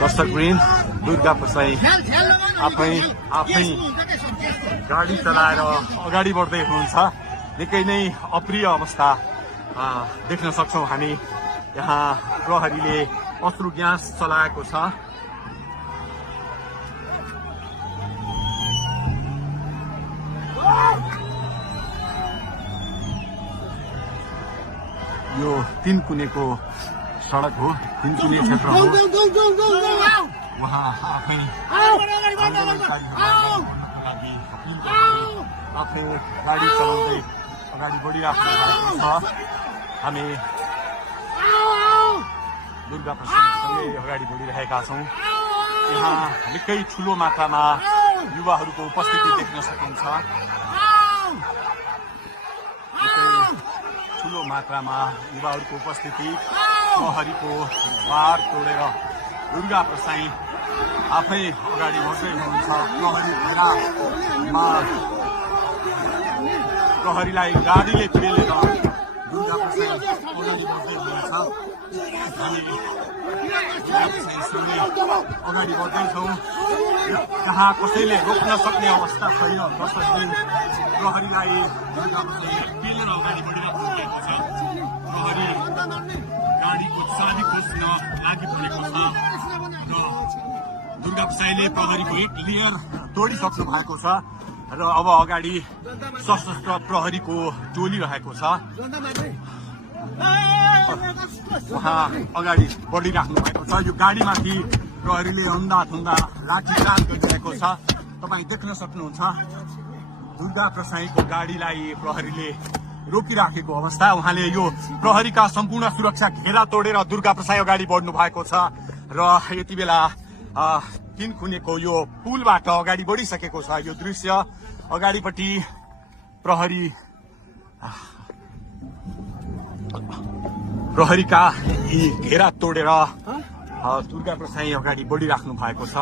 दर्शकवृन्द दुर्गा प्रसाई आफै गाडी चलाएर अगाडि बढ्दै हुनुहुन्छ। निकै नै अप्रिय अवस्था देख्न सक्छौं हामी। यहाँ प्रहरीले अश्रु ग्यास चलाएको छ। यो तीनकुनेको सडक हो, तीनकुने क्षेत्र हो। उहाँ आफै गाडी चलाउँदै अगाडि बढिराख्नु भएको छ। हामी दुर्गा प्रसादसँगै अगाडि बढिरहेका छौँ। यहाँ निकै ठुलो मात्रामा युवाहरूको उपस्थिति देख्न सकिन्छ। ठुलो मात्रामा युवाहरूको उपस्थिति, प्रहरीको बार तोडेर दुर्गा प्रसाई आफै अगाडि बढ्दै हुनुहुन्छ। प्रहरीलाई गाडीले पेलेर दुर्गा प्रसाई अगाडि बढ्दै हुनुहुन्छ। हामी अगाडि बढ्दैछौँ। जहाँ कसैले रोक्न सक्ने अवस्था छैन। दर्शकवृन्द प्रहरीलाई दुर्गा प्रसाई पेलेर अगाडि बढिरहेको छ। प्रहरी गाडीको चाबी खोज्न लागि परेको छ र दुर्गा प्रसाईले प्रहरीको एक लेयर तोडिसक्नु भएको छ र अब अगाडि सशस्त्र प्रहरीको टोली रहेको छ। उहाँ अगाडि बढिराख्नु भएको छ। यो गाडीमाथि प्रहरीले अन्धाधुन्दा लाठीचार्ज गरिरहेको छ। तपाईँ देख्न सक्नुहुन्छ दुर्गा प्रसाईको गाडीलाई प्रहरीले रोकिराखेको अवस्था। उहाँले यो प्रहरीका सम्पूर्ण सुरक्षा घेरा तोडेर दुर्गा प्रसाई अगाडि बढ्नु भएको छ र यति बेला तीनकुनेको यो पुलबाट अगाडि बढिसकेको छ। यो दृश्य अगाडिपट्टि प्रहरीका यी घेरा तोडेर दुर्गा प्रसाई अगाडि बढिराख्नु भएको छ।